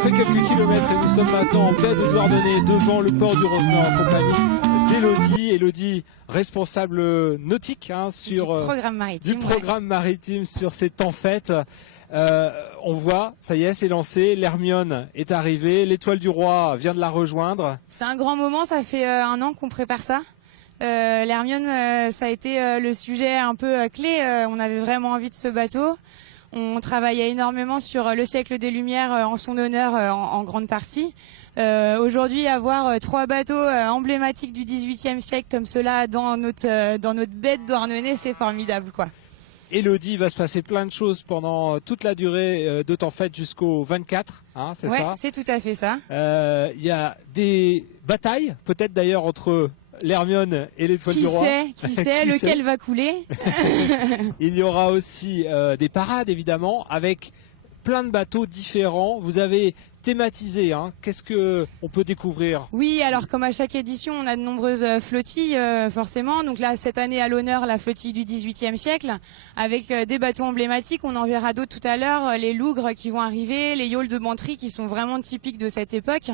fait quelques kilomètres et nous sommes maintenant en baie de Douarnenez devant le port du Rosemeur en compagnie d'Elodie. Elodie, responsable nautique sur du programme maritime sur ces tempêtes. On voit, ça y est, c'est lancé, l'Hermione est arrivée, l'Étoile du Roi vient de la rejoindre. C'est un grand moment, ça fait 1 an qu'on prépare ça. L'Hermione, ça a été le sujet un peu clé. On avait vraiment envie de ce bateau. On travaillait énormément sur le siècle des Lumières en son honneur en grande partie. Aujourd'hui, avoir 3 bateaux emblématiques du XVIIIe siècle comme cela dans notre baie de Douarnenez, c'est formidable, quoi. Elodie, il va se passer plein de choses pendant toute la durée de tempête jusqu'au 24, hein, c'est ça? Ouais, c'est tout à fait ça. Il y a des batailles, peut-être d'ailleurs entre l'Hermione et l'Étoile du Roi. Qui sait lequel va couler. Il y aura aussi des parades évidemment avec plein de bateaux différents. Vous avez thématisé, hein. Qu'est-ce que on peut découvrir? Oui, alors comme à chaque édition, on a de nombreuses flottilles forcément. Donc là, cette année à l'honneur, la flottille du XVIIIe siècle avec des bateaux emblématiques. On en verra d'autres tout à l'heure, les lougres qui vont arriver, les yawls de Bantry qui sont vraiment typiques de cette époque.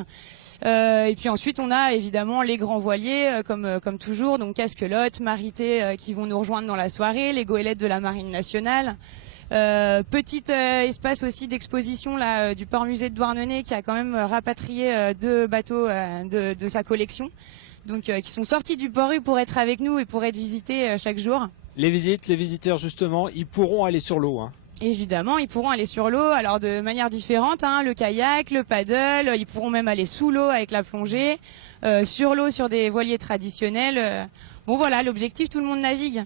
Et puis ensuite, on a évidemment les grands voiliers comme toujours, donc Casquelotte, Marité qui vont nous rejoindre dans la soirée, les goélettes de la Marine nationale. Petit espace aussi d'exposition là du port musée de Douarnenez qui a quand même rapatrié 2 bateaux de sa collection, donc qui sont sortis du port pour être avec nous et pour être visités chaque jour. Les visiteurs justement, ils pourront aller sur l'eau, hein. Évidemment, ils pourront aller sur l'eau, alors de manière différente, hein, le kayak, le paddle, ils pourront même aller sous l'eau avec la plongée, sur l'eau sur des voiliers traditionnels. Bon voilà, l'objectif, tout le monde navigue.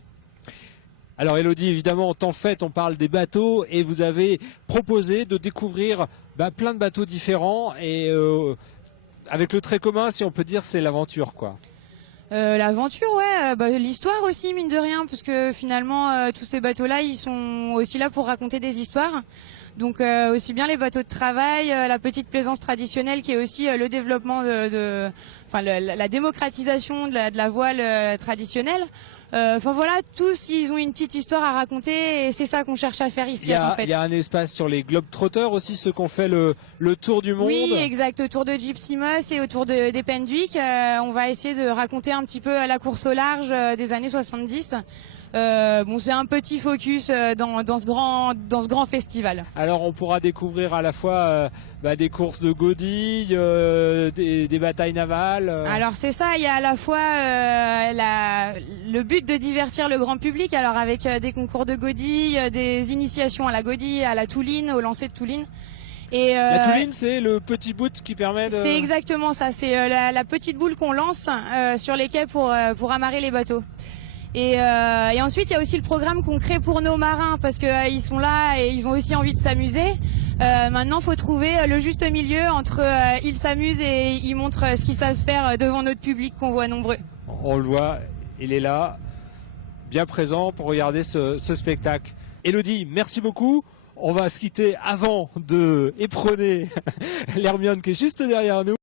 Alors Elodie, évidemment, en temps fait, on parle des bateaux et vous avez proposé de découvrir plein de bateaux différents et avec le trait commun, si on peut dire, c'est l'aventure, quoi. L'aventure, ouais, l'histoire aussi, mine de rien, parce que finalement, tous ces bateaux-là, ils sont aussi là pour raconter des histoires. Donc aussi bien les bateaux de travail, la petite plaisance traditionnelle qui est aussi le développement la démocratisation de la voile traditionnelle. Enfin voilà, tous ils ont une petite histoire à raconter et c'est ça qu'on cherche à faire ici. Il y a un espace sur les Globetrotters aussi, ceux qui ont fait le tour du monde. Oui, exact, autour de Gypsy Moss et autour des Pendwick. On va essayer de raconter un petit peu la course au large des années 70. C'est un petit focus dans ce grand festival. Alors on pourra découvrir à la fois des courses de godilles, des batailles navales. Alors c'est ça, il y a à la fois le but de divertir le grand public, alors avec des concours de godilles, des initiations à la godille, à la touline, au lancer de touline. Et la touline, c'est le petit bout qui permet de... C'est exactement ça, c'est la petite boule qu'on lance sur les quais pour amarrer les bateaux. Et ensuite, il y a aussi le programme qu'on crée pour nos marins parce que ils sont là et ils ont aussi envie de s'amuser. Maintenant, faut trouver le juste milieu entre ils s'amusent et ils montrent ce qu'ils savent faire devant notre public qu'on voit nombreux. On le voit, il est là, bien présent pour regarder ce spectacle. Elodie, merci beaucoup. On va se quitter avant de éperonner l'Hermione qui est juste derrière nous.